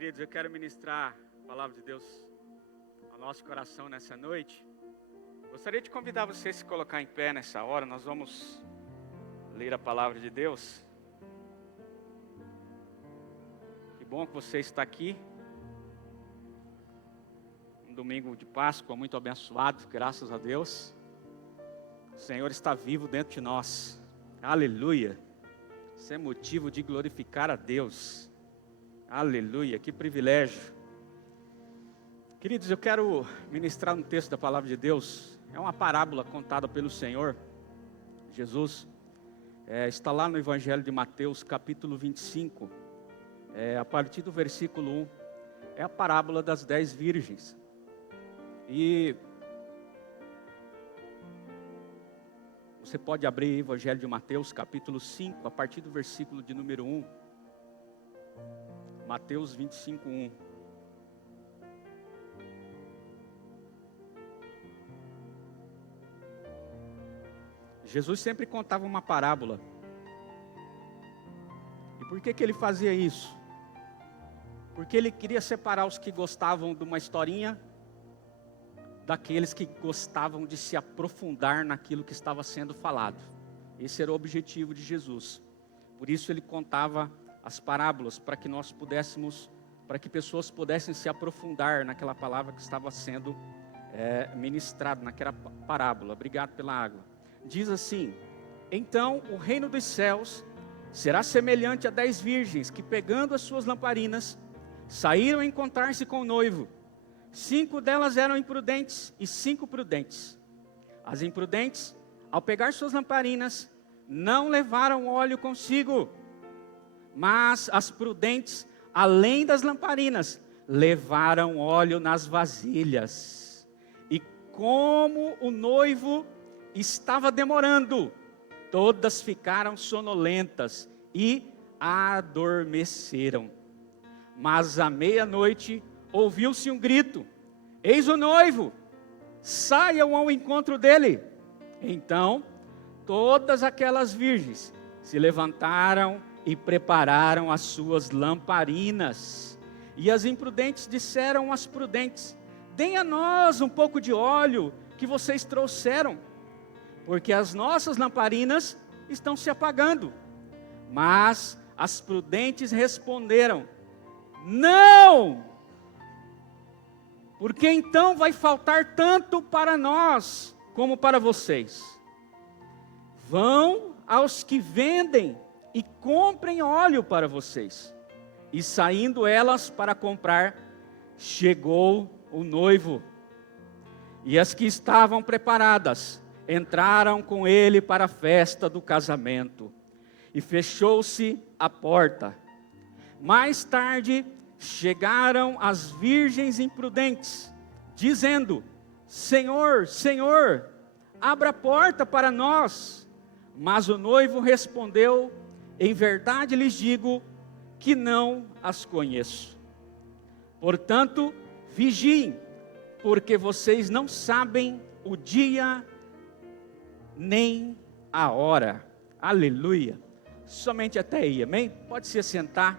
Queridos, eu quero ministrar a palavra de Deus ao nosso coração nessa noite. Gostaria de convidar você a se colocar em pé nessa hora. Nós vamos ler a palavra de Deus. Que bom que você está aqui. Um domingo de Páscoa muito abençoado, graças a Deus. O Senhor está vivo dentro de nós. Aleluia. Isso é motivo de glorificar a Deus. Aleluia, que privilégio. Queridos, eu quero ministrar um texto da palavra de Deus. É uma parábola contada pelo Senhor Jesus. Está lá no Evangelho de Mateus, capítulo 25. A partir do versículo 1. É a parábola das 10 virgens. E você pode abrir o Evangelho de Mateus, capítulo 5, a partir do versículo de número 1. Mateus 25, 1. Jesus sempre contava uma parábola. E por que ele fazia isso? Porque ele queria separar os que gostavam de uma historinha daqueles que gostavam de se aprofundar naquilo que estava sendo falado. Esse era o objetivo de Jesus. Por isso ele contava as parábolas, para que pessoas pudessem se aprofundar naquela palavra que estava sendo ministrada, naquela parábola. Obrigado pela água. Diz assim: então o reino dos céus será semelhante a 10 virgens que, pegando as suas lamparinas, saíram a encontrar-se com o noivo. 5 delas eram imprudentes e 5 prudentes. As imprudentes, ao pegar suas lamparinas, não levaram óleo consigo. Mas as prudentes, além das lamparinas, levaram óleo nas vasilhas. E como o noivo estava demorando, todas ficaram sonolentas e adormeceram. Mas à meia-noite ouviu-se um grito: eis o noivo, saiam ao encontro dele. Então todas aquelas virgens se levantaram e prepararam as suas lamparinas. E as imprudentes disseram às prudentes: deem a nós um pouco de óleo que vocês trouxeram, porque as nossas lamparinas estão se apagando. Mas as prudentes responderam: não, porque então vai faltar tanto para nós como para vocês. Vão aos que vendem e comprem óleo para vocês. E saindo elas para comprar, chegou o noivo. E as que estavam preparadas entraram com ele para a festa do casamento. E fechou-se a porta. Mais tarde chegaram as virgens imprudentes, dizendo: Senhor, Senhor, abra a porta para nós. Mas o noivo respondeu: em verdade lhes digo que não as conheço. Portanto, vigiem, porque vocês não sabem o dia nem a hora. Aleluia. Somente até aí, amém? Pode se assentar.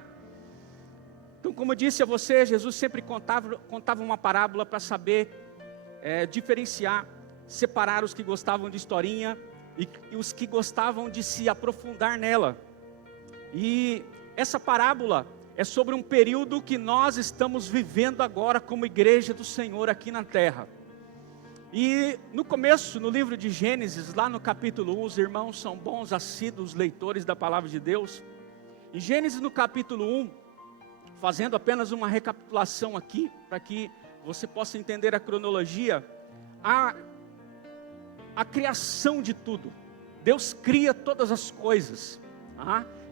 Então, como eu disse a você, Jesus sempre contava uma parábola para saber diferenciar, separar os que gostavam de historinha e os que gostavam de se aprofundar nela. E essa parábola é sobre um período que nós estamos vivendo agora como igreja do Senhor aqui na terra. E no começo, no livro de Gênesis, lá no capítulo 1, os irmãos são bons, assíduos leitores da palavra de Deus. Em Gênesis, no capítulo 1, fazendo apenas uma recapitulação aqui, para que você possa entender a cronologia, a criação de tudo. Deus cria todas as coisas.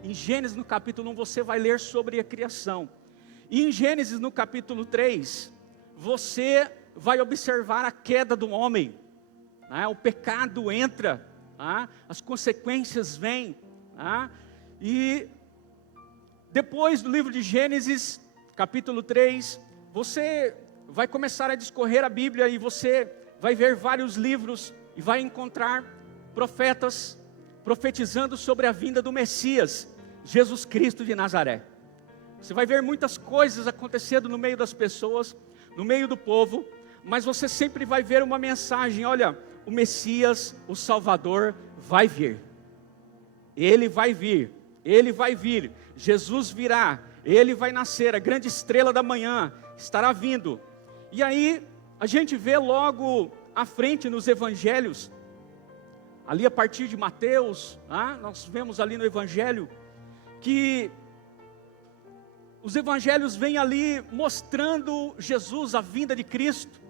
Em Gênesis no capítulo 1 você vai ler sobre a criação. E em Gênesis no capítulo 3, você vai observar a queda do homem. O pecado entra, as consequências vêm. E depois do livro de Gênesis, capítulo 3, você vai começar a discorrer a Bíblia e você vai ver vários livros e vai encontrar profetas profetizando sobre a vinda do Messias, Jesus Cristo de Nazaré. Você vai ver muitas coisas acontecendo no meio das pessoas, no meio do povo, mas você sempre vai ver uma mensagem: olha, o Messias, o Salvador vai vir. Ele vai vir, Ele vai vir, Jesus virá, Ele vai nascer, a grande estrela da manhã estará vindo. E aí, a gente vê logo à frente nos evangelhos, ali a partir de Mateus, nós vemos ali no evangelho, que os evangelhos vêm ali mostrando Jesus, a vinda de Cristo.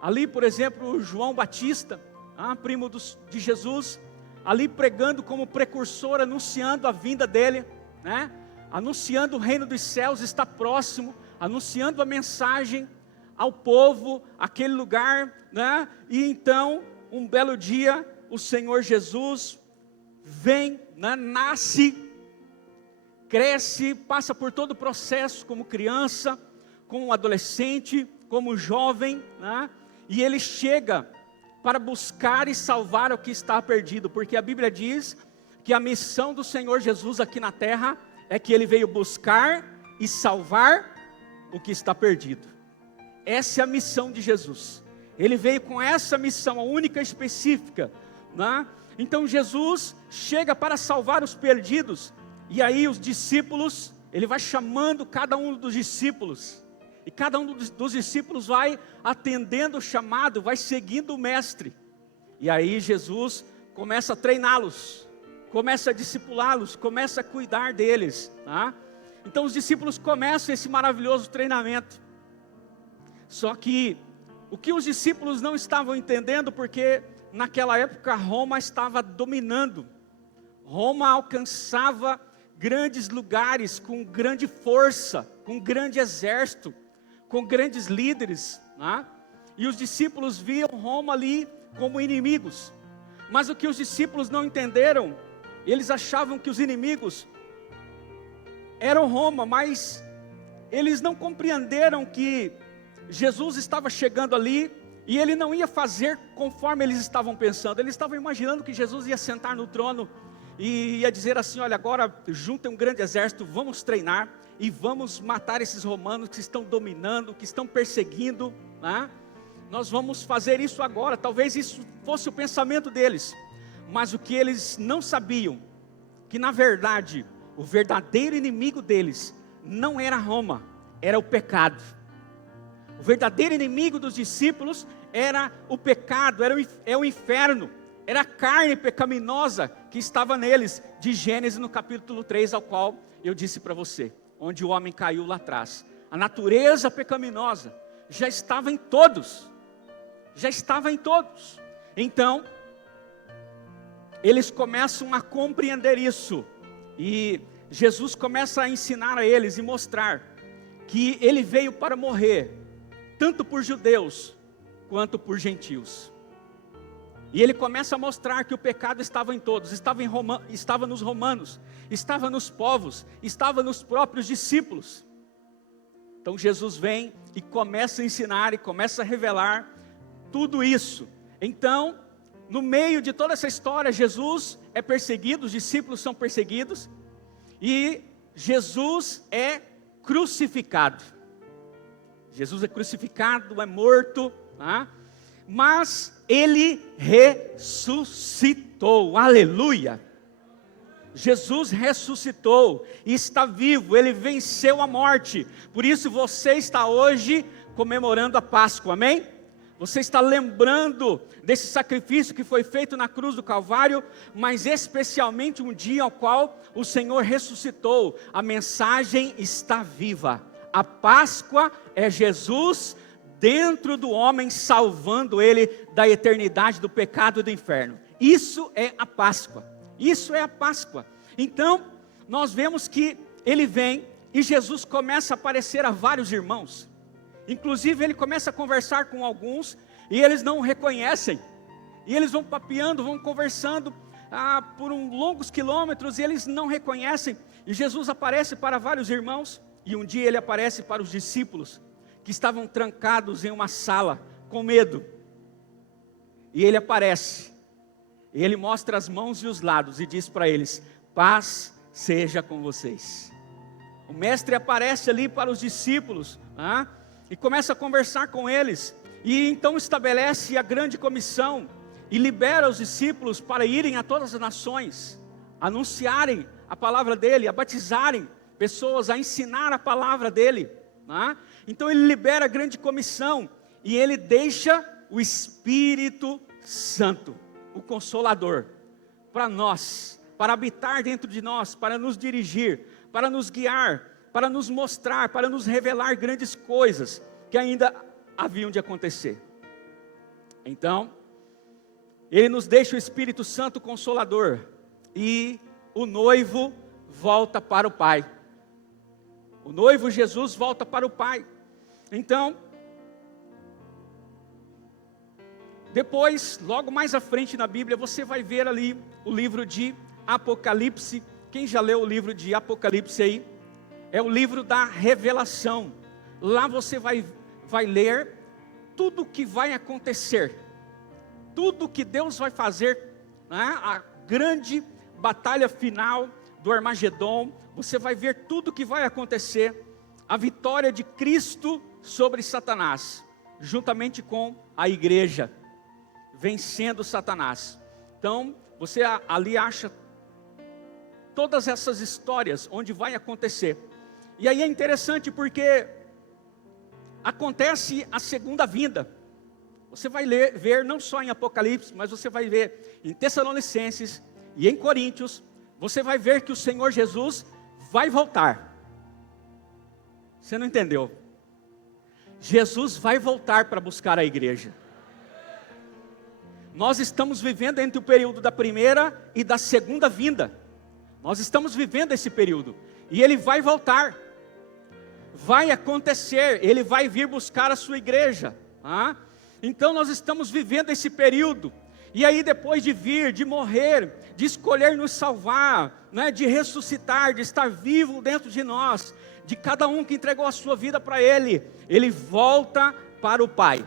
Ali, por exemplo, João Batista, primo de Jesus, ali pregando como precursor, anunciando a vinda dele, anunciando o reino dos céus está próximo, anunciando a mensagem ao povo, aquele lugar, e então, um belo dia, o Senhor Jesus vem, nasce, cresce, passa por todo o processo, como criança, como adolescente, como jovem, e ele chega para buscar e salvar o que está perdido, porque a Bíblia diz que a missão do Senhor Jesus aqui na terra é que ele veio buscar e salvar o que está perdido. Essa é a missão de Jesus. Ele veio com essa missão, a única específica, Então Jesus chega para salvar os perdidos, e aí os discípulos, ele vai chamando cada um dos discípulos, e cada um dos discípulos vai atendendo o chamado, vai seguindo o mestre, e aí Jesus começa a treiná-los, começa a discipulá-los, começa a cuidar deles, Então os discípulos começam esse maravilhoso treinamento. Só que o que os discípulos não estavam entendendo, porque naquela época Roma estava dominando, Roma alcançava grandes lugares, com grande força, com grande exército, com grandes líderes, e os discípulos viam Roma ali como inimigos, mas o que os discípulos não entenderam, eles achavam que os inimigos eram Roma, mas eles não compreenderam que Jesus estava chegando ali, e ele não ia fazer conforme eles estavam pensando. Eles estavam imaginando que Jesus ia sentar no trono, e ia dizer assim: olha, agora juntem um grande exército, vamos treinar, e vamos matar esses romanos que estão dominando, que estão perseguindo, nós vamos fazer isso agora. Talvez isso fosse o pensamento deles, mas o que eles não sabiam, que na verdade, o verdadeiro inimigo deles, não era Roma, era o pecado. O verdadeiro inimigo dos discípulos era o pecado, era o inferno, era a carne pecaminosa que estava neles, de Gênesis no capítulo 3, ao qual eu disse para você, onde o homem caiu lá atrás. A natureza pecaminosa já estava em todos, Então, eles começam a compreender isso, e Jesus começa a ensinar a eles e mostrar que ele veio para morrer, tanto por judeus, quanto por gentios. E ele começa a mostrar que o pecado estava em todos, estava nos romanos, estava nos povos, estava nos próprios discípulos. Então Jesus vem e começa a ensinar, e começa a revelar tudo isso. Então, no meio de toda essa história, Jesus é perseguido, os discípulos são perseguidos, e Jesus é crucificado. Jesus é crucificado, é morto, mas ele ressuscitou, aleluia. Jesus ressuscitou e está vivo, ele venceu a morte. Por isso você está hoje comemorando a Páscoa, amém? Você está lembrando desse sacrifício que foi feito na cruz do Calvário, mas especialmente um dia ao qual o Senhor ressuscitou. A mensagem está viva. A Páscoa é Jesus dentro do homem, salvando ele da eternidade, do pecado e do inferno. Isso é a Páscoa. Isso é a Páscoa. Então, nós vemos que ele vem e Jesus começa a aparecer a vários irmãos. Inclusive, ele começa a conversar com alguns e eles não o reconhecem. E eles vão papeando, vão conversando por longos quilômetros, e eles não reconhecem. E Jesus aparece para vários irmãos. E um dia ele aparece para os discípulos, que estavam trancados em uma sala, com medo. E ele aparece, e ele mostra as mãos e os lados, e diz para eles: paz seja com vocês. O mestre aparece ali para os discípulos, e começa a conversar com eles, e então estabelece a grande comissão, e libera os discípulos para irem a todas as nações, anunciarem a palavra dele, a batizarem pessoas, a ensinar a palavra dele. Então ele libera a grande comissão, e ele deixa o Espírito Santo, o Consolador, para nós, para habitar dentro de nós, para nos dirigir, para nos guiar, para nos mostrar, para nos revelar grandes coisas que ainda haviam de acontecer. Então, ele nos deixa o Espírito Santo Consolador, e o noivo volta para o Pai. O noivo Jesus volta para o Pai. Então, depois, logo mais à frente na Bíblia, você vai ver ali o livro de Apocalipse. Quem já leu o livro de Apocalipse aí? É o livro da revelação. Lá você vai ler tudo o que vai acontecer, tudo que Deus vai fazer, a grande batalha final do Armagedon. Você vai ver tudo o que vai acontecer, a vitória de Cristo sobre Satanás, juntamente com a igreja, vencendo Satanás. Então, você ali acha todas essas histórias onde vai acontecer. E aí é interessante porque acontece a segunda vinda. Você vai ver não só em Apocalipse, mas você vai ver em Tessalonicenses e em Coríntios. Você vai ver que o Senhor Jesus vai voltar. Você não entendeu? Jesus vai voltar para buscar a igreja. Nós estamos vivendo entre o período da primeira e da segunda vinda. Nós estamos vivendo esse período, e ele vai voltar, vai acontecer, ele vai vir buscar a sua igreja. Então nós estamos vivendo esse período, e aí depois de vir, de morrer, de escolher nos salvar, de ressuscitar, de estar vivo dentro de nós, de cada um que entregou a sua vida para ele, ele volta para o Pai.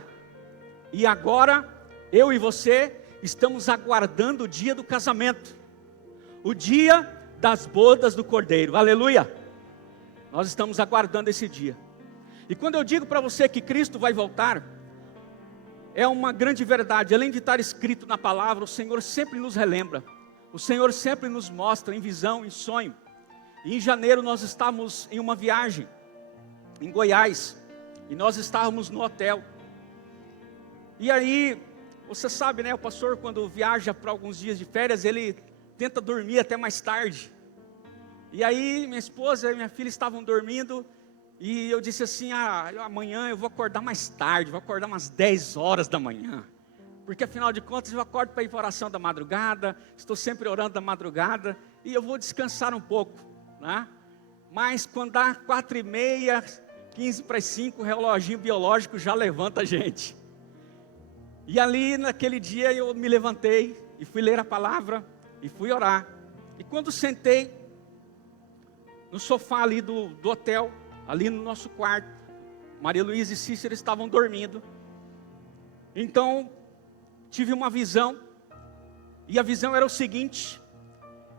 E agora, eu e você, estamos aguardando o dia do casamento, o dia das bodas do Cordeiro, aleluia. Nós estamos aguardando esse dia. E quando eu digo para você que Cristo vai voltar, é uma grande verdade. Além de estar escrito na palavra, o Senhor sempre nos relembra, o Senhor sempre nos mostra em visão, em sonho. E em janeiro nós estávamos em uma viagem em Goiás, e nós estávamos no hotel. E aí, você sabe, o pastor, quando viaja para alguns dias de férias, ele tenta dormir até mais tarde. E aí minha esposa e minha filha estavam dormindo, e eu disse assim, amanhã eu vou acordar mais tarde, vou acordar umas 10 horas da manhã, porque afinal de contas eu acordo para ir para a oração da madrugada, estou sempre orando da madrugada, e eu vou descansar um pouco, mas quando dá 4h30, 4:45, o reloginho biológico já levanta a gente. E ali naquele dia eu me levantei, e fui ler a palavra, e fui orar. E quando sentei no sofá ali do hotel, ali no nosso quarto, Maria Luísa e Cícero estavam dormindo. Então, tive uma visão, e a visão era o seguinte: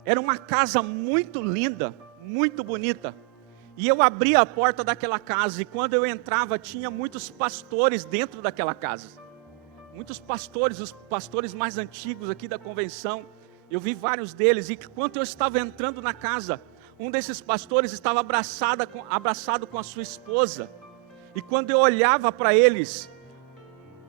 era uma casa muito linda, muito bonita, e eu abri a porta daquela casa, e quando eu entrava, tinha muitos pastores dentro daquela casa, muitos pastores, os pastores mais antigos aqui da convenção. Eu vi vários deles, e quando eu estava entrando na casa, um desses pastores estava abraçado com a sua esposa, e quando eu olhava para eles,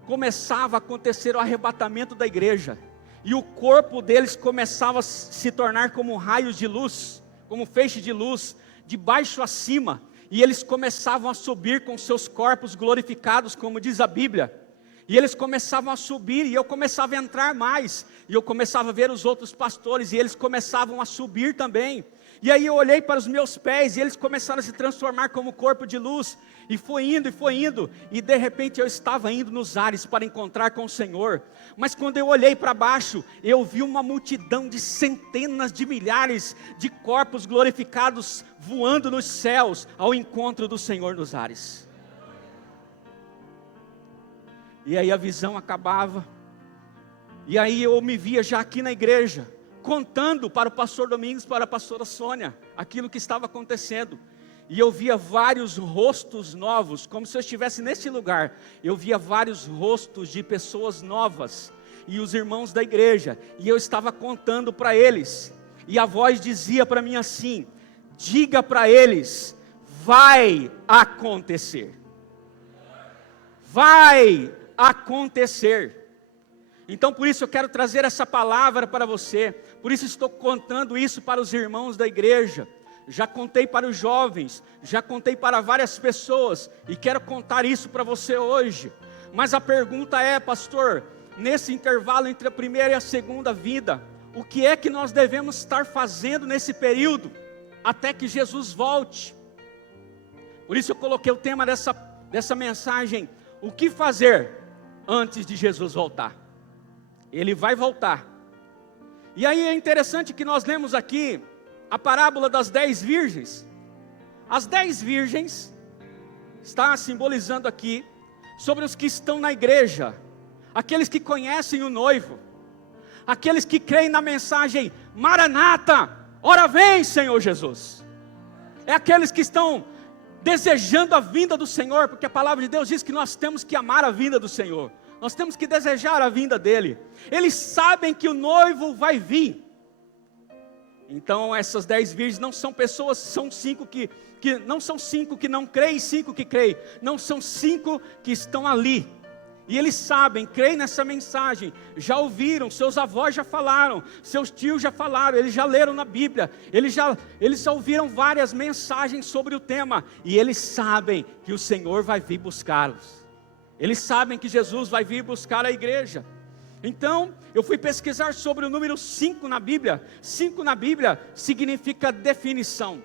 começava a acontecer o arrebatamento da igreja, e o corpo deles começava a se tornar como raios de luz, como feixe de luz, de baixo a cima, e eles começavam a subir com seus corpos glorificados, como diz a Bíblia, e eles começavam a subir, e eu começava a entrar mais, e eu começava a ver os outros pastores, e eles começavam a subir também. E aí eu olhei para os meus pés, e eles começaram a se transformar como corpo de luz, e foi indo, e de repente eu estava indo nos ares para encontrar com o Senhor. Mas quando eu olhei para baixo, eu vi uma multidão de centenas de milhares de corpos glorificados voando nos céus ao encontro do Senhor nos ares. E aí a visão acabava, e aí eu me via já aqui na igreja, contando para o pastor Domingos, para a pastora Sônia, aquilo que estava acontecendo. e eu via vários rostos novos, como se eu estivesse nesse lugar. Eu via vários rostos de pessoas novas, e os irmãos da igreja, e eu estava contando para eles, e a voz dizia para mim assim: diga para eles, vai acontecer. Vai acontecer. Então por isso eu quero trazer essa palavra para você, por isso estou contando isso para os irmãos da igreja, já contei para os jovens, já contei para várias pessoas, e quero contar isso para você hoje. Mas a pergunta é: pastor, nesse intervalo entre a primeira e a segunda vida, o que é que nós devemos estar fazendo nesse período, até que Jesus volte? Por isso eu coloquei o tema dessa mensagem: o que fazer antes de Jesus voltar? Ele vai voltar. E aí é interessante que nós lemos aqui a parábola das 10 virgens. As 10 virgens está simbolizando aqui sobre os que estão na igreja, aqueles que conhecem o noivo, aqueles que creem na mensagem Maranata, ora vem Senhor Jesus. É aqueles que estão desejando a vinda do Senhor, porque a palavra de Deus diz que nós temos que amar a vinda do Senhor, nós temos que desejar a vinda dEle. Eles sabem que o noivo vai vir. Então essas 10 virgens não são pessoas, são 5 que não são 5 que não creem e 5 que creem, não, são 5 que estão ali, e eles sabem, creem nessa mensagem, já ouviram, seus avós já falaram, seus tios já falaram, eles já leram na Bíblia, eles já ouviram várias mensagens sobre o tema, e eles sabem que o Senhor vai vir buscá-los, eles sabem que Jesus vai vir buscar a igreja. Então eu fui pesquisar sobre o número 5 na Bíblia. 5 na Bíblia significa definição,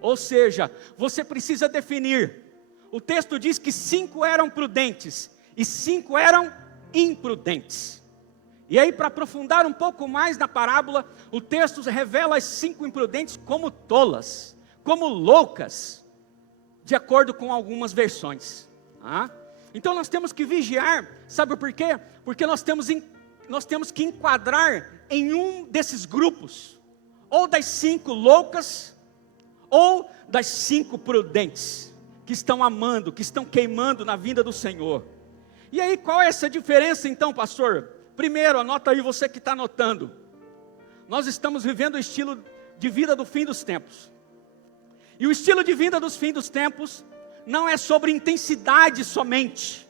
ou seja, você precisa definir. O texto diz que 5 eram prudentes e 5 eram imprudentes. E aí, para aprofundar um pouco mais na parábola, o texto revela as 5 imprudentes como tolas, como loucas, de acordo com algumas versões. Então nós temos que vigiar, sabe por quê? Porque nós temos que enquadrar em um desses grupos, ou das 5 loucas, ou das 5 prudentes, que estão amando, que estão queimando na vinda do Senhor. E aí, qual é essa diferença então, pastor? Primeiro, anota aí você que está anotando. Nós estamos vivendo o estilo de vida do fim dos tempos. E o estilo de vida dos fins dos tempos não é sobre intensidade somente.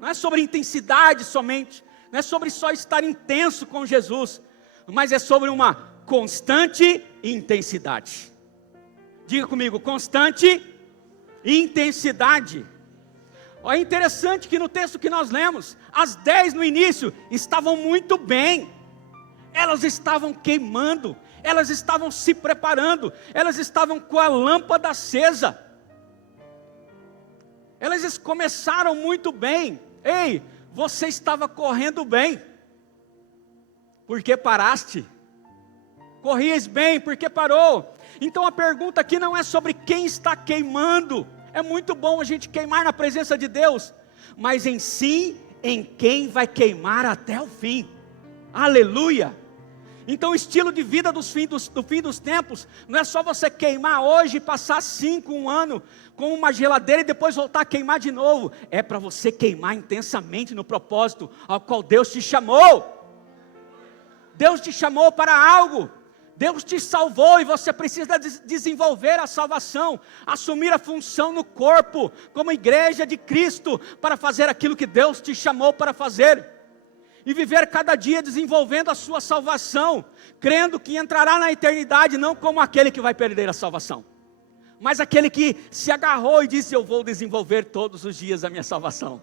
Não é sobre intensidade somente. Não é sobre só estar intenso com Jesus. Mas é sobre uma constante intensidade. Diga comigo, constante intensidade. É interessante que no texto que nós lemos, as 10 no início estavam muito bem, elas estavam queimando, elas estavam se preparando, elas estavam com a lâmpada acesa, elas começaram muito bem. Ei, você estava correndo bem, por que paraste? Corrias bem, por que parou? Então a pergunta aqui não é sobre quem está queimando. É muito bom a gente queimar na presença de Deus, mas em si, em quem vai queimar até o fim. Aleluia! Então o estilo de vida do fim dos tempos, não é só você queimar hoje e passar 1 ano com uma geladeira e depois voltar a queimar de novo. É para você queimar intensamente no propósito ao qual Deus te chamou. Deus te chamou para algo. Deus te salvou e você precisa desenvolver a salvação, assumir a função no corpo, como igreja de Cristo, para fazer aquilo que Deus te chamou para fazer, e viver cada dia desenvolvendo a sua salvação, crendo que entrará na eternidade, não como aquele que vai perder a salvação, mas aquele que se agarrou e disse: eu vou desenvolver todos os dias a minha salvação.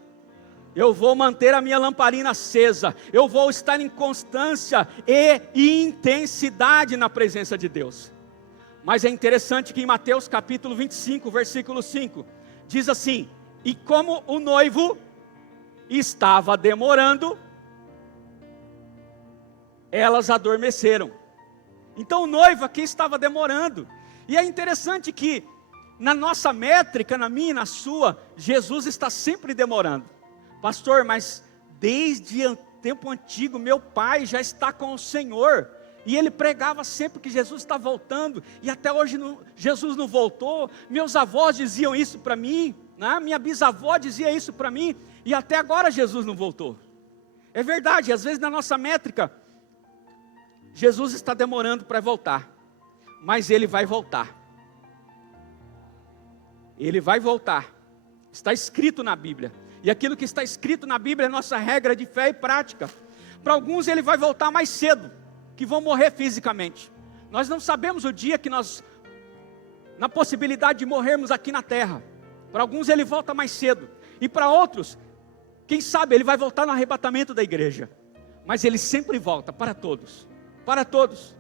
Eu vou manter a minha lamparina acesa, eu vou estar em constância e intensidade na presença de Deus. Mas é interessante que em Mateus capítulo 25, versículo 5, diz assim: e como o noivo estava demorando, elas adormeceram. Então o noivo aqui estava demorando, e é interessante que na nossa métrica, na minha e na sua, Jesus está sempre demorando. Pastor, mas desde o tempo antigo, meu pai já está com o Senhor. E ele pregava sempre que Jesus está voltando, e até hoje Jesus não voltou. Meus avós diziam isso para mim, né? Minha bisavó dizia isso para mim, e até agora Jesus não voltou. É verdade, às vezes na nossa métrica, Jesus está demorando para voltar, mas Ele vai voltar. Ele vai voltar, está escrito na Bíblia, e aquilo que está escrito na Bíblia é nossa regra de fé e prática. Para alguns Ele vai voltar mais cedo, que vão morrer fisicamente. Nós não sabemos o dia que nós, na possibilidade de morrermos aqui na terra. Para alguns Ele volta mais cedo, e para outros, quem sabe Ele vai voltar no arrebatamento da igreja. Mas Ele sempre volta para todos, para todos.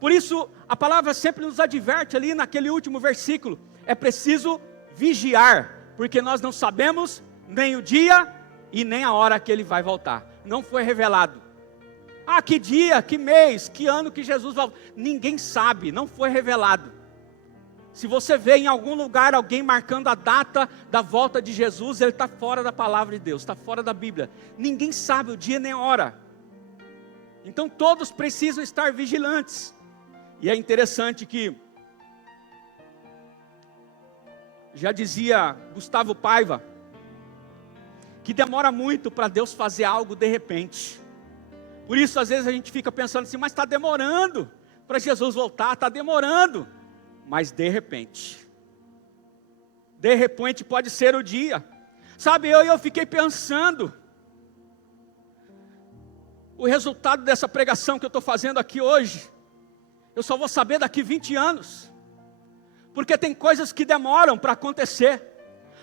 Por isso a palavra sempre nos adverte ali naquele último versículo: é preciso vigiar, porque nós não sabemos nem o dia e nem a hora que Ele vai voltar. Não foi revelado. Ah, que dia, que mês, que ano que Jesus vai voltar? Ninguém sabe, não foi revelado. Se você vê em algum lugar alguém marcando a data da volta de Jesus, ele está fora da palavra de Deus, está fora da Bíblia. Ninguém sabe o dia nem a hora. Então todos precisam estar vigilantes. E é interessante que, já dizia Gustavo Paiva, que demora muito para Deus fazer algo de repente. Por isso às vezes a gente fica pensando assim, mas está demorando para Jesus voltar, está demorando. Mas de repente pode ser o dia. Sabe, eu fiquei pensando, o resultado dessa pregação que eu estou fazendo aqui hoje, eu só vou saber daqui 20 anos. Porque tem coisas que demoram para acontecer.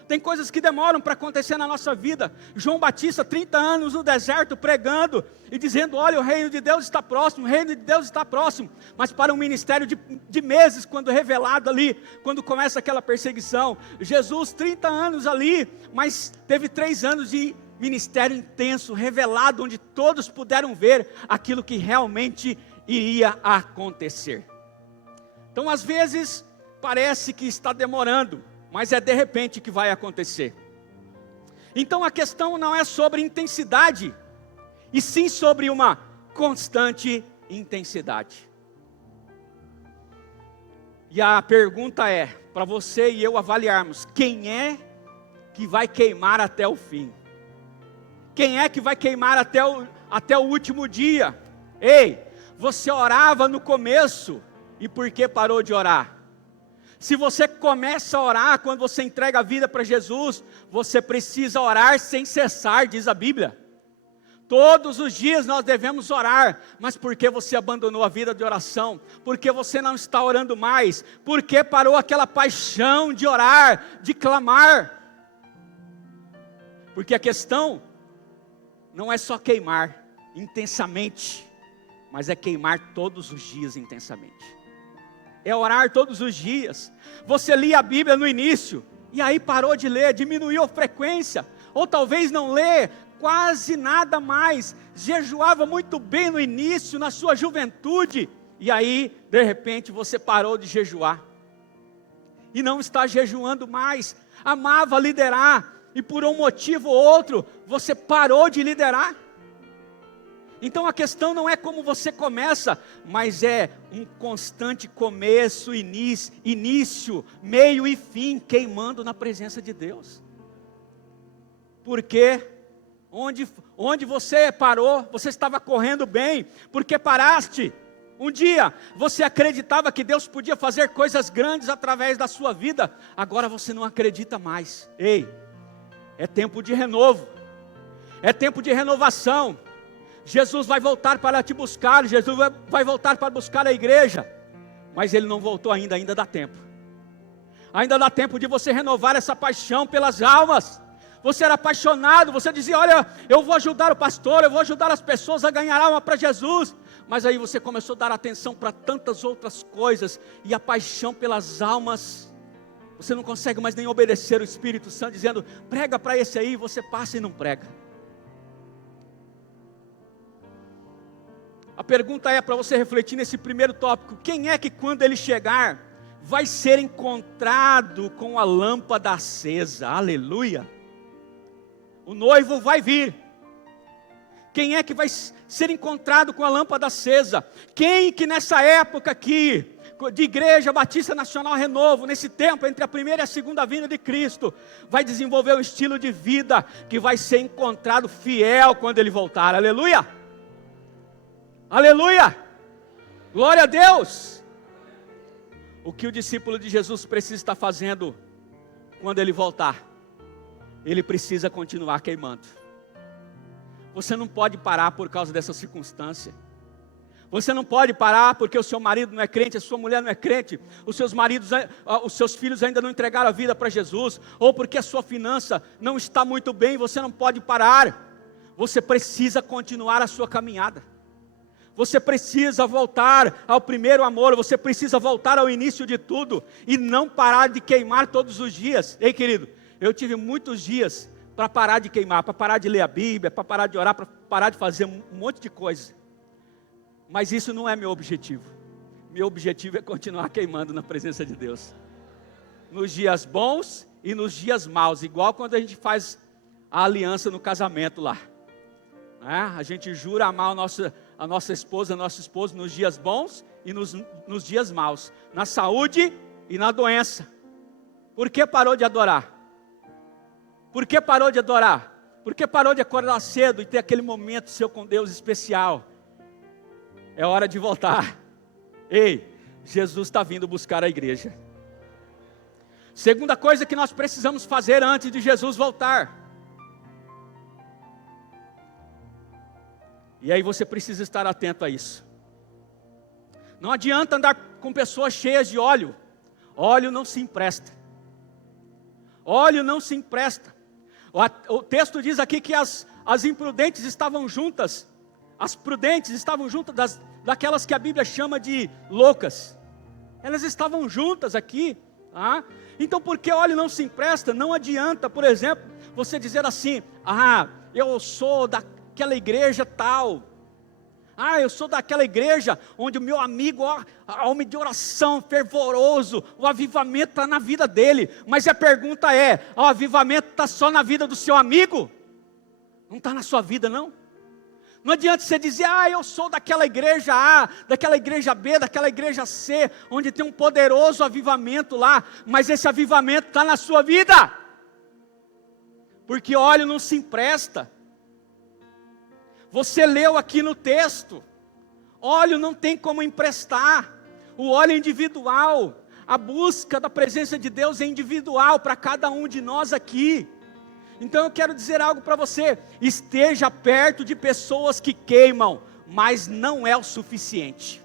Tem coisas que demoram para acontecer na nossa vida. João Batista, 30 anos no deserto, pregando e dizendo, olha, o reino de Deus está próximo, o reino de Deus está próximo. Mas para um ministério de meses, quando revelado ali, quando começa aquela perseguição. Jesus, 30 anos ali, mas teve 3 anos de ministério intenso, revelado, onde todos puderam ver aquilo que realmente iria acontecer. Então às vezes parece que está demorando, mas é de repente que vai acontecer. Então a questão não é sobre intensidade, e sim sobre uma constante intensidade. E a pergunta é, para você e eu avaliarmos, quem é que vai queimar até o fim? Quem é que vai queimar até o último dia? Ei, você orava no começo, e por que parou de orar? Se você começa a orar quando você entrega a vida para Jesus, você precisa orar sem cessar, diz a Bíblia. Todos os dias nós devemos orar, mas por que você abandonou a vida de oração? Por que você não está orando mais? Por que parou aquela paixão de orar, de clamar? Porque a questão não é só queimar intensamente, mas é queimar todos os dias intensamente. É orar todos os dias. Você lia a Bíblia no início, e aí parou de ler, diminuiu a frequência, ou talvez não lê quase nada mais, jejuava muito bem no início, na sua juventude, e aí de repente você parou de jejuar, e não está jejuando mais, amava liderar, e por um motivo ou outro, você parou de liderar. Então a questão não é como você começa, mas é um constante começo, início, meio e fim, queimando na presença de Deus. Porque onde você parou, você estava correndo bem, porque paraste. Um dia você acreditava que Deus podia fazer coisas grandes através da sua vida, agora você não acredita mais. Ei, é tempo de renovo, é tempo de renovação. Jesus vai voltar para te buscar, Jesus vai voltar para buscar a igreja, mas Ele não voltou ainda dá tempo. Ainda dá tempo de você renovar essa paixão pelas almas. Você era apaixonado, você dizia, olha, eu vou ajudar o pastor, eu vou ajudar as pessoas a ganhar alma para Jesus. Mas aí você começou a dar atenção para tantas outras coisas, e a paixão pelas almas, você não consegue mais nem obedecer o Espírito Santo, dizendo, prega para esse aí, você passa e não prega. A pergunta é para você refletir nesse primeiro tópico: quem é que quando ele chegar, vai ser encontrado com a lâmpada acesa? Aleluia! O noivo vai vir. Quem é que vai ser encontrado com a lâmpada acesa? Quem que nessa época aqui, de Igreja Batista Nacional Renovo, nesse tempo entre a primeira e a segunda vinda de Cristo, vai desenvolver um estilo de vida que vai ser encontrado fiel quando Ele voltar? Aleluia! Aleluia! Glória a Deus! O que o discípulo de Jesus precisa estar fazendo quando Ele voltar? Ele precisa continuar queimando. Você não pode parar por causa dessa circunstância. Você não pode parar porque o seu marido não é crente, a sua mulher não é crente, os seus filhos ainda não entregaram a vida para Jesus, ou porque a sua finança não está muito bem. Você não pode parar. Você precisa continuar a sua caminhada. Você precisa voltar ao primeiro amor, você precisa voltar ao início de tudo, e não parar de queimar todos os dias. Ei, querido, eu tive muitos dias para parar de queimar, para parar de ler a Bíblia, para parar de orar, para parar de fazer um monte de coisa. Mas isso não é meu objetivo. Meu objetivo é continuar queimando na presença de Deus. Nos dias bons e nos dias maus, igual quando a gente faz a aliança no casamento lá. A gente jura amar a nossa esposa, nosso esposo nos dias bons e nos dias maus. Na saúde e na doença. Por que parou de adorar? Por que parou de adorar? Por que parou de acordar cedo e ter aquele momento seu com Deus especial? É hora de voltar. Ei, Jesus está vindo buscar a igreja. Segunda coisa que nós precisamos fazer antes de Jesus voltar. E aí você precisa estar atento a isso. Não adianta andar com pessoas cheias de óleo. Óleo não se empresta. Óleo não se empresta. O texto diz aqui que as imprudentes estavam juntas. As prudentes estavam juntas daquelas que a Bíblia chama de loucas. Elas estavam juntas aqui. Então, porque óleo não se empresta, não adianta, por exemplo, você dizer assim: eu sou daquela igreja tal. Eu sou daquela igreja onde o meu amigo, homem de oração, fervoroso, o avivamento está na vida dele. Mas a pergunta é: o avivamento está só na vida do seu amigo? Não está na sua vida, não? Não adianta você dizer: eu sou daquela igreja A, daquela igreja B, daquela igreja C, onde tem um poderoso avivamento lá, mas esse avivamento está na sua vida. Porque óleo não se empresta. Você leu aqui no texto, óleo não tem como emprestar. O óleo é individual, a busca da presença de Deus é individual para cada um de nós aqui. Então eu quero dizer algo para você: esteja perto de pessoas que queimam, mas não é o suficiente.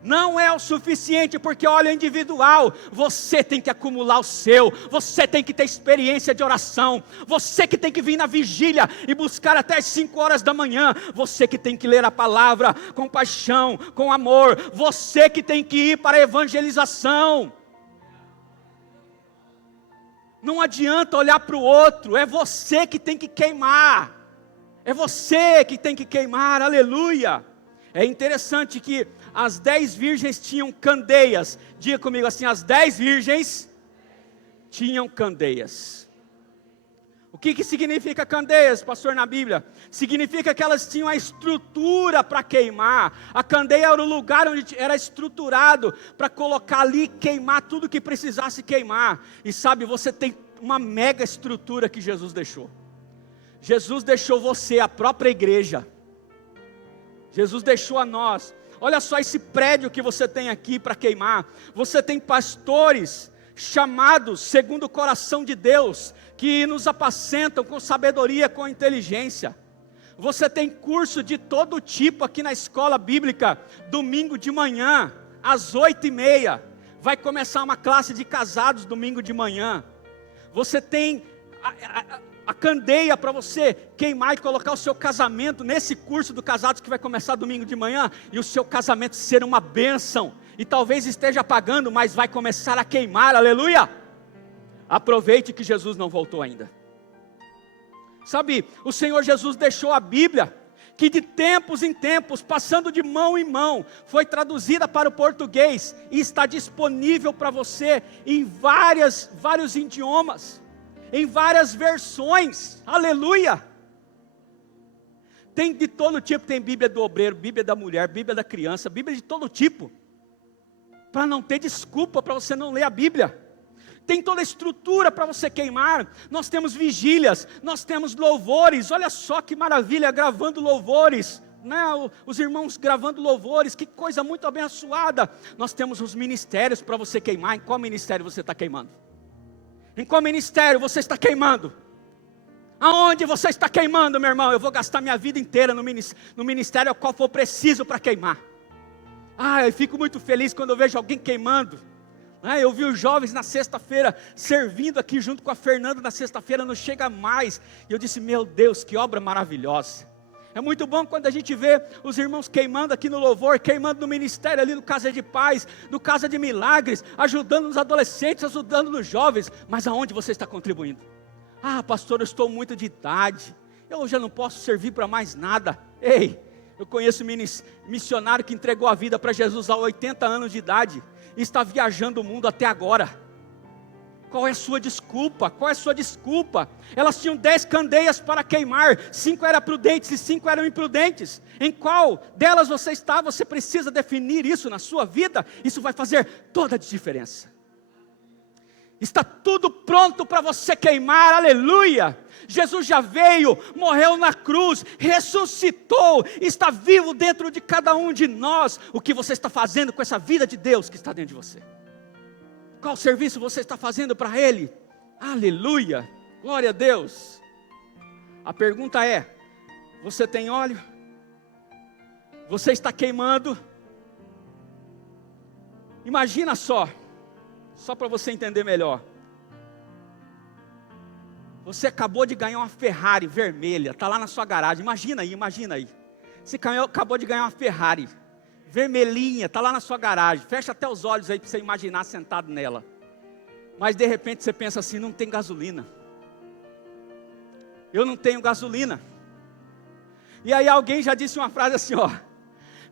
Não é o suficiente, porque óleo é individual. Você tem que acumular o seu. Você tem que ter experiência de oração. Você que tem que vir na vigília e buscar até as 5 horas da manhã. Você que tem que ler a palavra com paixão, com amor. Você que tem que ir para a evangelização. Não adianta olhar para o outro. É você que tem que queimar. É você que tem que queimar. Aleluia. É interessante que as 10 virgens tinham candeias. Diga comigo assim: as 10 virgens tinham candeias. O que significa candeias, pastor, na Bíblia? Significa que elas tinham a estrutura para queimar. A candeia era o lugar onde era estruturado para colocar ali e queimar tudo que precisasse queimar. E sabe, você tem uma mega estrutura que Jesus deixou. Jesus deixou você, a própria igreja. Jesus deixou a nós. Olha só esse prédio que você tem aqui para queimar. Você tem pastores chamados segundo o coração de Deus, que nos apacentam com sabedoria, com inteligência. Você tem curso de todo tipo aqui na escola bíblica. Domingo de manhã, às 8h30, vai começar uma classe de casados domingo de manhã. Você tem a candeia para você queimar e colocar o seu casamento nesse curso do casados que vai começar domingo de manhã, e o seu casamento ser uma bênção, e talvez esteja apagando, mas vai começar a queimar. Aleluia. Aproveite que Jesus não voltou ainda. Sabe, o Senhor Jesus deixou a Bíblia, que de tempos em tempos, passando de mão em mão, foi traduzida para o português, e está disponível para você em vários idiomas, em várias versões. Aleluia. Tem de todo tipo, tem Bíblia do obreiro, Bíblia da mulher, Bíblia da criança, Bíblia de todo tipo. Para não ter desculpa para você não ler a Bíblia. Tem toda a estrutura para você queimar. Nós temos vigílias, nós temos louvores. Olha só que maravilha, gravando louvores, né? Os irmãos gravando louvores, que coisa muito abençoada. Nós temos os ministérios para você queimar. Em qual ministério você está queimando? Em qual ministério você está queimando? Aonde você está queimando, meu irmão? Eu vou gastar minha vida inteira no ministério ao qual for preciso para queimar. Eu fico muito feliz quando eu vejo alguém queimando. Eu vi os jovens na sexta-feira, servindo aqui junto com a Fernanda na sexta-feira, não chega mais. E eu disse, meu Deus, que obra maravilhosa. É muito bom quando a gente vê os irmãos queimando aqui no louvor, queimando no ministério ali no Casa de Paz, no Casa de Milagres, ajudando os adolescentes, ajudando os jovens. Mas aonde você está contribuindo? Pastor, eu estou muito de idade, eu já não posso servir para mais nada. Ei, eu conheço um missionário que entregou a vida para Jesus aos 80 anos de idade, e está viajando o mundo até agora. Qual é a sua desculpa? Qual é a sua desculpa? Elas tinham 10 candeias para queimar, 5 eram prudentes e 5 eram imprudentes. Em qual delas você está? Você precisa definir isso na sua vida, isso vai fazer toda a diferença. Está tudo pronto para você queimar, aleluia. Jesus já veio, morreu na cruz, ressuscitou, está vivo dentro de cada um de nós. O que você está fazendo com essa vida de Deus que está dentro de você? Qual serviço você está fazendo para Ele? Aleluia, glória a Deus. A pergunta é, você tem óleo? Você está queimando? Imagina só para você entender melhor. Você acabou de ganhar uma Ferrari vermelha, está lá na sua garagem, imagina aí. Você acabou de ganhar uma Ferrari vermelhinha, está lá na sua garagem, fecha até os olhos aí para você imaginar sentado nela. Mas de repente você pensa assim, não tem gasolina. Eu não tenho gasolina. E aí alguém já disse uma frase assim,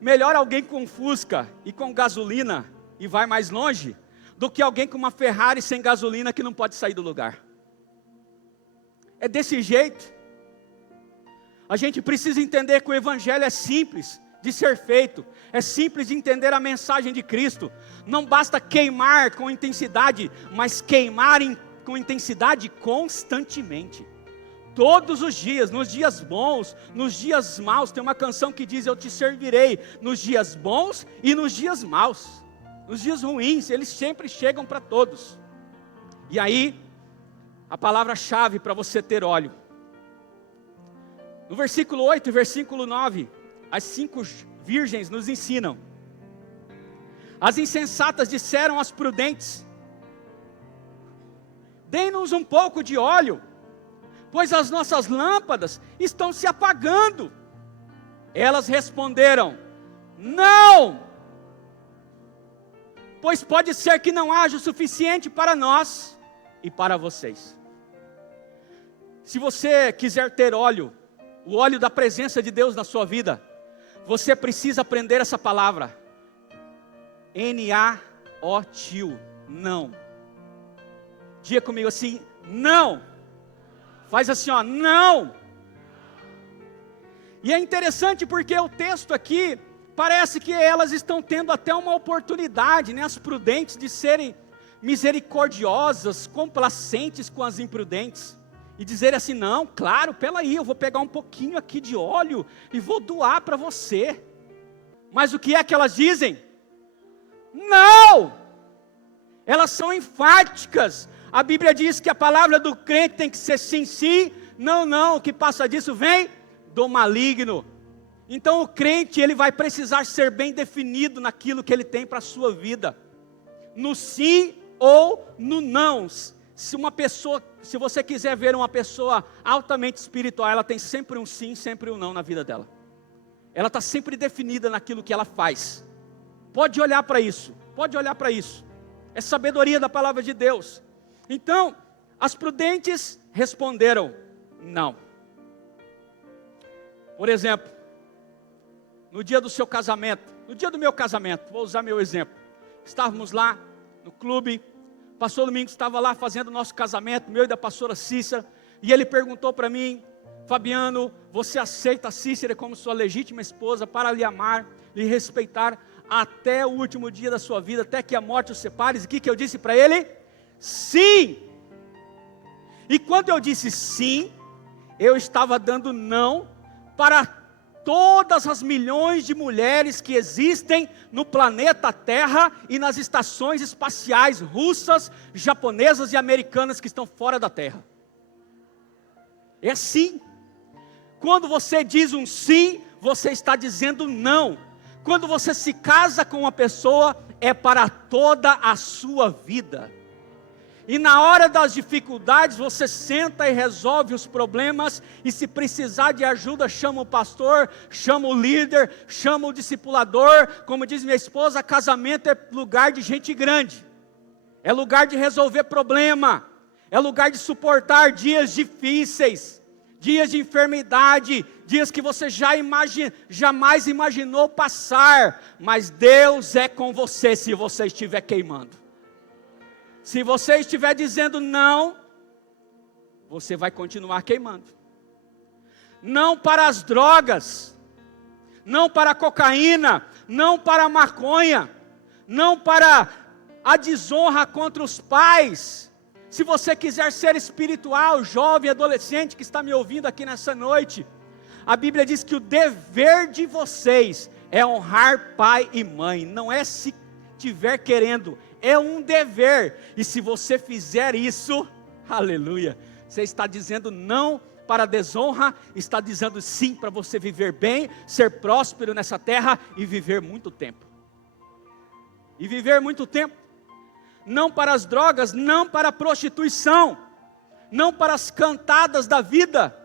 melhor alguém com Fusca e com gasolina e vai mais longe, do que alguém com uma Ferrari sem gasolina que não pode sair do lugar. É desse jeito. A gente precisa entender que o Evangelho é simples de ser feito, é simples de entender a mensagem de Cristo. Não basta queimar com intensidade, mas queimar com intensidade constantemente. Todos os dias, nos dias bons, nos dias maus. Tem uma canção que diz, eu te servirei nos dias bons e nos dias maus. Nos dias ruins, eles sempre chegam para todos. E aí, a palavra-chave para você ter óleo. No versículo 8 e versículo 9, as 5 virgens nos ensinam. As insensatas disseram às prudentes, dê-nos um pouco de óleo, pois as nossas lâmpadas estão se apagando. Elas responderam, não, pois pode ser que não haja o suficiente para nós e para vocês. Se você quiser ter óleo, o óleo da presença de Deus na sua vida, você precisa aprender essa palavra, N-A-O-T-I-O, não. Diga comigo assim, não. Faz assim, não. E é interessante porque o texto aqui, parece que elas estão tendo até uma oportunidade, né, as prudentes, de serem misericordiosas, complacentes com as imprudentes. E dizer assim, não, claro, peraí, eu vou pegar um pouquinho aqui de óleo e vou doar para você. Mas o que é que elas dizem? Não! Elas são enfáticas. A Bíblia diz que a palavra do crente tem que ser sim, sim, não, não. O que passa disso vem do maligno. Então o crente, ele vai precisar ser bem definido naquilo que ele tem para a sua vida. No sim ou no não. Se você quiser ver uma pessoa altamente espiritual, ela tem sempre um sim, sempre um não na vida dela. Ela está sempre definida naquilo que ela faz. Pode olhar para isso, pode olhar para isso. É sabedoria da palavra de Deus. Então, as prudentes responderam, não. Por exemplo, no dia do seu casamento, no dia do meu casamento, vou usar meu exemplo. Estávamos lá no clube, o pastor Domingos estava lá fazendo o nosso casamento, meu e da pastora Cícera, e ele perguntou para mim, Fabiano, você aceita a Cícera como sua legítima esposa para lhe amar, lhe respeitar até o último dia da sua vida, até que a morte os separe? E o que eu disse para ele? Sim! E quando eu disse sim, eu estava dando não para todas as milhões de mulheres que existem no planeta Terra e nas estações espaciais russas, japonesas e americanas que estão fora da Terra. É sim. Quando você diz um sim, você está dizendo não. Quando você se casa com uma pessoa, é para toda a sua vida. E na hora das dificuldades, você senta e resolve os problemas, e se precisar de ajuda, chama o pastor, chama o líder, chama o discipulador. Como diz minha esposa, casamento é lugar de gente grande, é lugar de resolver problema, é lugar de suportar dias difíceis, dias de enfermidade, dias que você jamais imaginou passar, mas Deus é com você se você estiver queimando. Se você estiver dizendo não, você vai continuar queimando. Não para as drogas, não para a cocaína, não para a maconha, não para a desonra contra os pais. Se você quiser ser espiritual, jovem, adolescente que está me ouvindo aqui nessa noite, a Bíblia diz que o dever de vocês é honrar pai e mãe. Não é se estiver querendo, é um dever. E se você fizer isso, aleluia, você está dizendo não para a desonra, está dizendo sim para você viver bem, ser próspero nessa terra e viver muito tempo. E viver muito tempo. Não para as drogas, não para a prostituição, não para as cantadas da vida.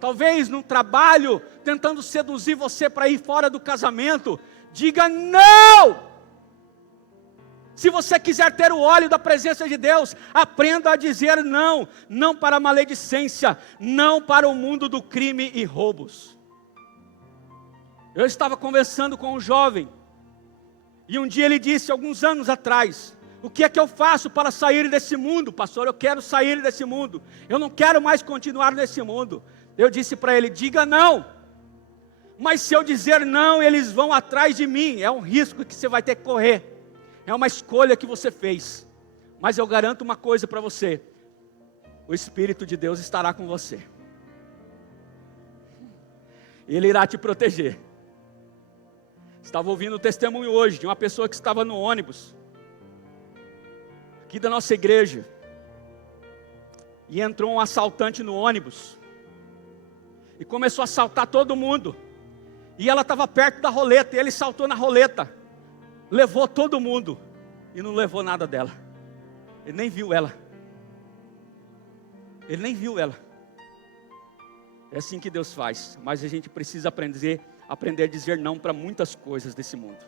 Talvez num trabalho, tentando seduzir você para ir fora do casamento. Diga não! Se você quiser ter o óleo da presença de Deus, aprenda a dizer não. Não para a maledicência, não para o mundo do crime e roubos. Eu estava conversando com um jovem, e um dia ele disse, alguns anos atrás: o que é que eu faço para sair desse mundo? Pastor, eu quero sair desse mundo, eu não quero mais continuar nesse mundo. Eu disse para ele: diga não. Mas se eu dizer não, eles vão atrás de mim. É um risco que você vai ter que correr. É uma escolha que você fez. Mas eu garanto uma coisa para você: o Espírito de Deus estará com você. Ele irá te proteger. Estava ouvindo o testemunho hoje de uma pessoa que estava no ônibus aqui da nossa igreja, e entrou um assaltante no ônibus e começou a assaltar todo mundo, e ela estava perto da roleta, e ele saltou na roleta, levou todo mundo, e não levou nada dela. Ele nem viu ela. Ele nem viu ela. É assim que Deus faz. Mas a gente precisa aprender a dizer não para muitas coisas desse mundo.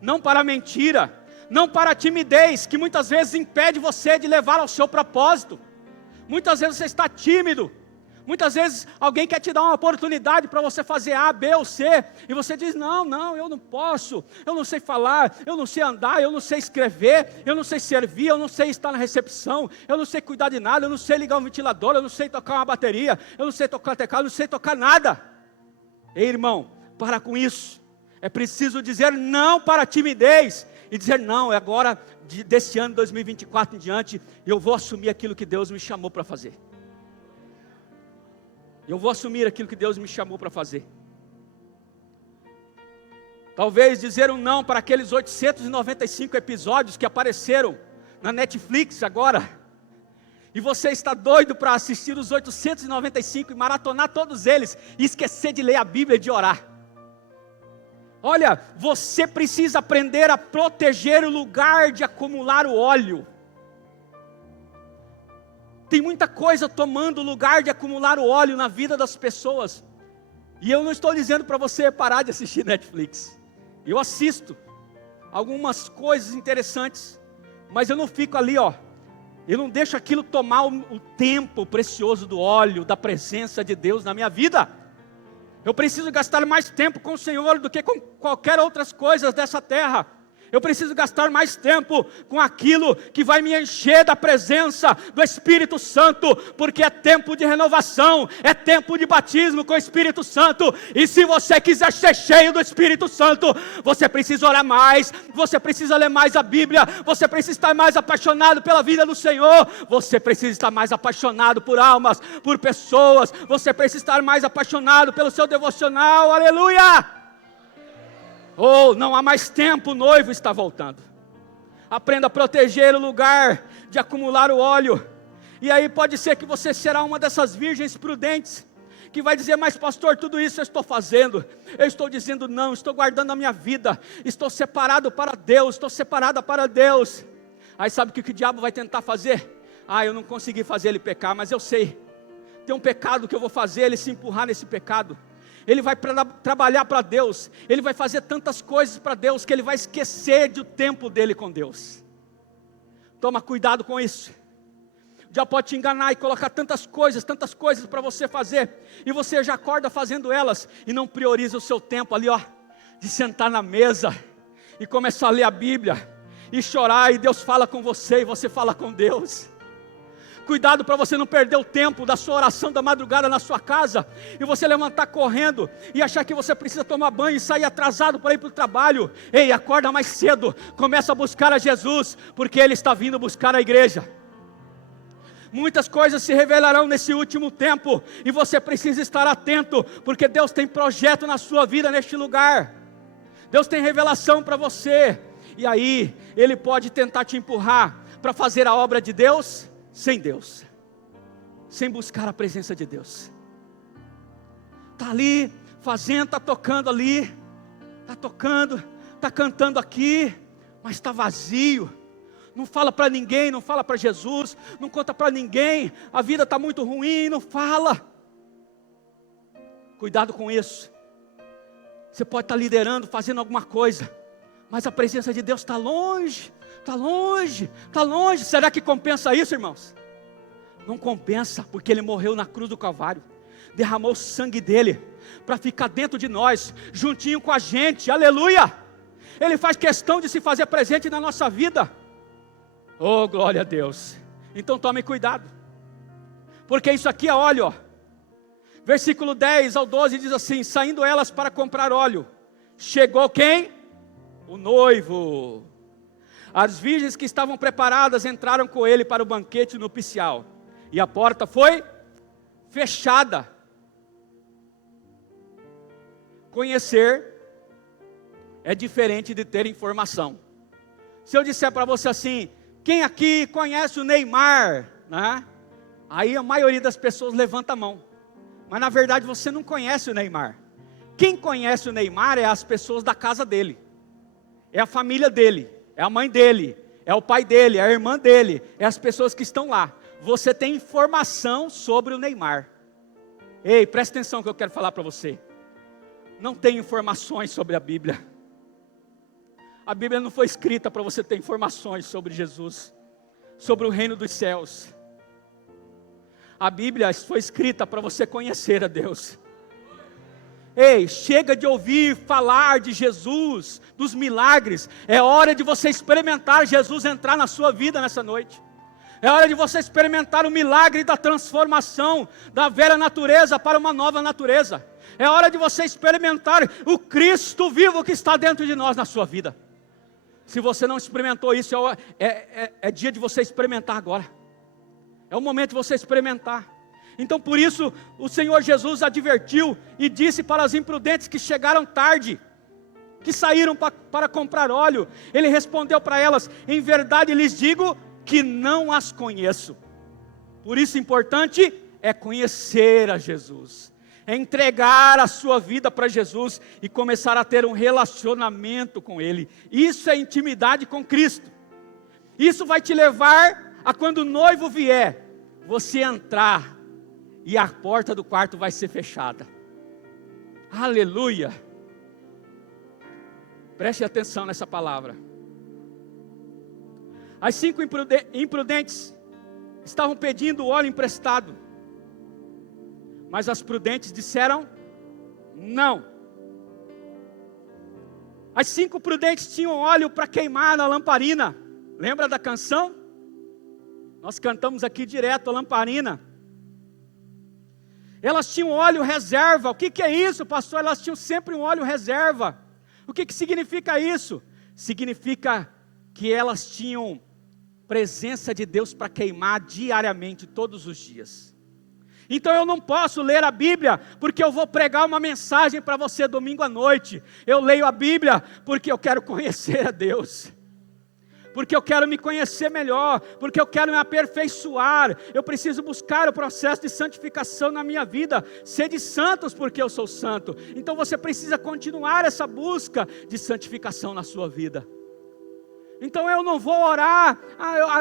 Não para a mentira, não para a timidez, que muitas vezes impede você de levar ao seu propósito. Muitas vezes você está tímido. Muitas vezes alguém quer te dar uma oportunidade para você fazer A, B ou C, e você diz: não, eu não posso, eu não sei falar, eu não sei andar, eu não sei escrever, eu não sei servir, eu não sei estar na recepção, eu não sei cuidar de nada, eu não sei ligar um ventilador, eu não sei tocar uma bateria, eu não sei tocar teclado, eu não sei tocar nada. Ei, irmão, para com isso. É preciso dizer não para a timidez, e dizer não, é agora, desse ano 2024 em diante, eu vou assumir aquilo que Deus me chamou para fazer. Eu vou assumir aquilo que Deus me chamou para fazer. Talvez dizer um não para aqueles 895 episódios que apareceram na Netflix agora, e você está doido para assistir os 895 e maratonar todos eles, e esquecer de ler a Bíblia e de orar. Olha, você precisa aprender a proteger o lugar de acumular o óleo. Tem muita coisa tomando o lugar de acumular o óleo na vida das pessoas. E eu não estou dizendo para você parar de assistir Netflix. Eu assisto algumas coisas interessantes, mas eu não fico ali, eu não deixo aquilo tomar o tempo precioso do óleo, da presença de Deus na minha vida. Eu preciso gastar mais tempo com o Senhor do que com qualquer outras coisas dessa terra. Eu preciso gastar mais tempo com aquilo que vai me encher da presença do Espírito Santo, porque é tempo de renovação, é tempo de batismo com o Espírito Santo. E se você quiser ser cheio do Espírito Santo, você precisa orar mais, você precisa ler mais a Bíblia, você precisa estar mais apaixonado pela vida do Senhor, você precisa estar mais apaixonado por almas, por pessoas, você precisa estar mais apaixonado pelo seu devocional, aleluia! Oh, não há mais tempo, o noivo está voltando. Aprenda a proteger o lugar de acumular o óleo. E aí pode ser que você será uma dessas virgens prudentes, que vai dizer: mas pastor, tudo isso eu estou fazendo, eu estou dizendo não, estou guardando a minha vida, estou separado para Deus, estou separada para Deus. Aí sabe o que o diabo vai tentar fazer? Eu não consegui fazer ele pecar, mas eu sei, tem um pecado que eu vou fazer ele se empurrar nesse pecado. Ele vai trabalhar para Deus, ele vai fazer tantas coisas para Deus, que ele vai esquecer do tempo dele com Deus. Toma cuidado com isso. Já pode te enganar e colocar tantas coisas para você fazer, e você já acorda fazendo elas, e não prioriza o seu tempo ali, de sentar na mesa, e começar a ler a Bíblia, e chorar, e Deus fala com você, e você fala com Deus. Cuidado para você não perder o tempo da sua oração da madrugada na sua casa, e você levantar correndo, e achar que você precisa tomar banho, e sair atrasado para ir para o trabalho. Ei, acorda mais cedo, começa a buscar a Jesus, porque Ele está vindo buscar a igreja. Muitas coisas se revelarão nesse último tempo, e você precisa estar atento, porque Deus tem projeto na sua vida neste lugar. Deus tem revelação para você, e aí Ele pode tentar te empurrar para fazer a obra de Deus sem Deus, sem buscar a presença de Deus. Está ali fazendo, está tocando ali, está tocando, está cantando aqui, mas está vazio. Não fala para ninguém, não fala para Jesus, não conta para ninguém, a vida está muito ruim, não fala. Cuidado com isso. Você pode estar liderando, fazendo alguma coisa, mas a presença de Deus está longe. Está longe, está longe. Será que compensa isso, irmãos? Não compensa, porque Ele morreu na cruz do Calvário, derramou o sangue dEle, para ficar dentro de nós, juntinho com a gente, aleluia. Ele faz questão de se fazer presente na nossa vida. Oh, glória a Deus. Então tome cuidado, porque isso aqui é óleo, versículo 10 ao 12 diz assim: saindo elas para comprar óleo, chegou quem? O noivo. As virgens que estavam preparadas entraram com ele para o banquete nupcial, e a porta foi fechada. Conhecer é diferente de ter informação. Se eu disser para você assim: quem aqui conhece o Neymar? Né? Aí a maioria das pessoas levanta a mão, mas na verdade você não conhece o Neymar. Quem conhece o Neymar é as pessoas da casa dele, é a família dele, é a mãe dele, é o pai dele, é a irmã dele, é as pessoas que estão lá. Você tem informação sobre o Neymar. Ei, presta atenção no que eu quero falar para você. Não tem informações sobre a Bíblia. A Bíblia não foi escrita para você ter informações sobre Jesus, sobre o reino dos céus. A Bíblia foi escrita para você conhecer a Deus. Ei, chega de ouvir falar de Jesus, dos milagres. É hora de você experimentar Jesus entrar na sua vida nessa noite. É hora de você experimentar o milagre da transformação da velha natureza para uma nova natureza. É hora de você experimentar o Cristo vivo que está dentro de nós na sua vida. Se você não experimentou isso, é dia de você experimentar agora. É o momento de você experimentar. Então por isso o Senhor Jesus advertiu e disse para as imprudentes que chegaram tarde, que saíram para comprar óleo. Ele respondeu para elas: em verdade lhes digo que não as conheço. Por isso importante é conhecer a Jesus, é entregar a sua vida para Jesus e começar a ter um relacionamento com Ele. Isso é intimidade com Cristo. Isso vai te levar a, quando o noivo vier, você entrar e a porta do quarto vai ser fechada. Aleluia. Preste atenção nessa palavra. As 5 imprudentes estavam pedindo óleo emprestado, mas as prudentes disseram não. As 5 prudentes tinham óleo para queimar na lamparina. Lembra da canção? Nós cantamos aqui direto a lamparina. Elas tinham óleo reserva. O que é isso, pastor? Elas tinham sempre um óleo reserva. O que significa isso? Significa que elas tinham presença de Deus para queimar diariamente, todos os dias. Então eu não posso ler a Bíblia porque eu vou pregar uma mensagem para você domingo à noite. Eu leio a Bíblia porque eu quero conhecer a Deus, porque eu quero me conhecer melhor, porque eu quero me aperfeiçoar. Eu preciso buscar o processo de santificação na minha vida. Sede santos porque eu sou santo. Então você precisa continuar essa busca de santificação na sua vida. Então eu não vou orar,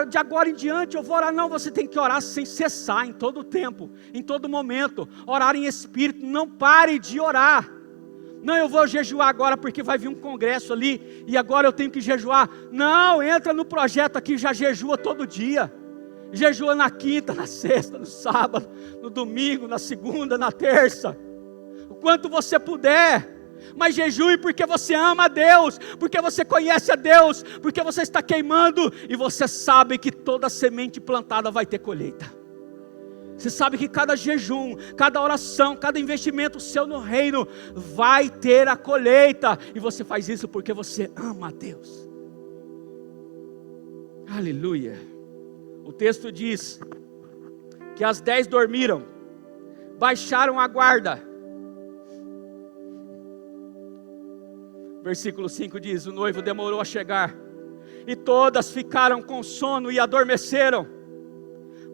de agora em diante eu vou orar. Não, você tem que orar sem cessar, em todo tempo, em todo momento. Orar em espírito, não pare de orar. Não, eu vou jejuar agora porque vai vir um congresso ali, e agora eu tenho que jejuar. Não, entra no projeto aqui, já jejua todo dia. Jejua na quinta, na sexta, no sábado, no domingo, na segunda, na terça. O quanto você puder. Mas jejue porque você ama a Deus, porque você conhece a Deus, porque você está queimando, e você sabe que toda semente plantada vai ter colheita. Você sabe que cada jejum, cada oração, cada investimento seu no reino vai ter a colheita, e você faz isso porque você ama a Deus. Aleluia. O texto diz que as 10 dormiram, baixaram a guarda. Versículo 5 diz: o noivo demorou a chegar, e todas ficaram com sono e adormeceram.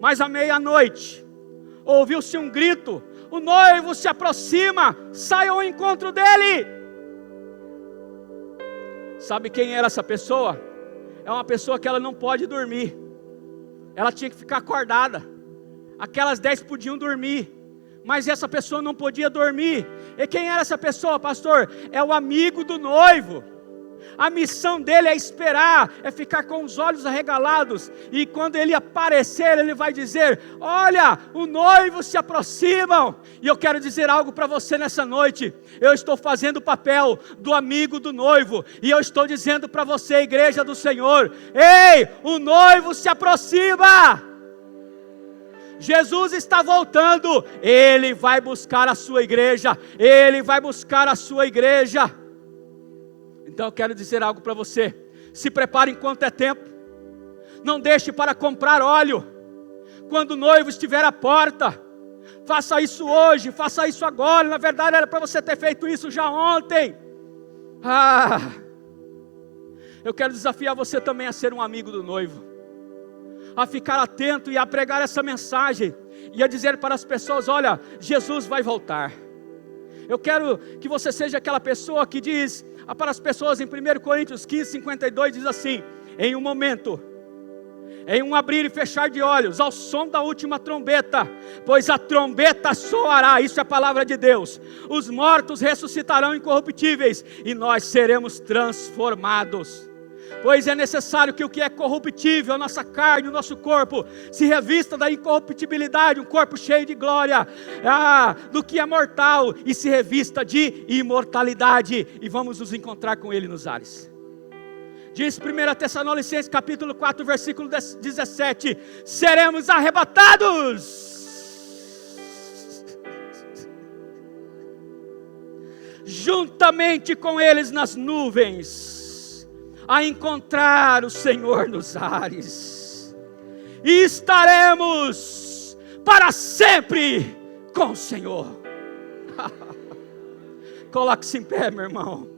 Mas à meia-noite, ouviu-se um grito: o noivo se aproxima, saiam ao encontro dele. Sabe quem era essa pessoa? É uma pessoa que ela não pode dormir, ela tinha que ficar acordada. Aquelas 10 podiam dormir, mas essa pessoa não podia dormir. E quem era essa pessoa, pastor? É o amigo do noivo. A missão dele é esperar, é ficar com os olhos arregalados, e quando ele aparecer, ele vai dizer: olha, o noivo se aproximam. E eu quero dizer algo para você nessa noite. Eu estou fazendo o papel do amigo do noivo, e eu estou dizendo para você, igreja do Senhor: ei, o noivo se aproxima. Jesus está voltando, Ele vai buscar a sua igreja, Ele vai buscar a sua igreja. Então eu quero dizer algo para você: se prepare enquanto é tempo, não deixe para comprar óleo quando o noivo estiver à porta. Faça isso hoje, faça isso agora. Na verdade era para você ter feito isso já ontem. Eu quero desafiar você também a ser um amigo do noivo, a ficar atento e a pregar essa mensagem, e a dizer para as pessoas: olha, Jesus vai voltar. Eu quero que você seja aquela pessoa que diz para as pessoas, em 1 Coríntios 15, 52, diz assim: em um momento, em um abrir e fechar de olhos, ao som da última trombeta, pois a trombeta soará, isso é a palavra de Deus, os mortos ressuscitarão incorruptíveis, e nós seremos transformados. Pois é necessário que o que é corruptível, a nossa carne, o nosso corpo, se revista da incorruptibilidade, um corpo cheio de glória, do que é mortal, e se revista de imortalidade, e vamos nos encontrar com Ele nos ares. Diz 1 Tessalonicenses capítulo 4, versículo 17: seremos arrebatados juntamente com eles nas nuvens, a encontrar o Senhor nos ares, e estaremos para sempre com o Senhor. Coloque-se em pé, meu irmão.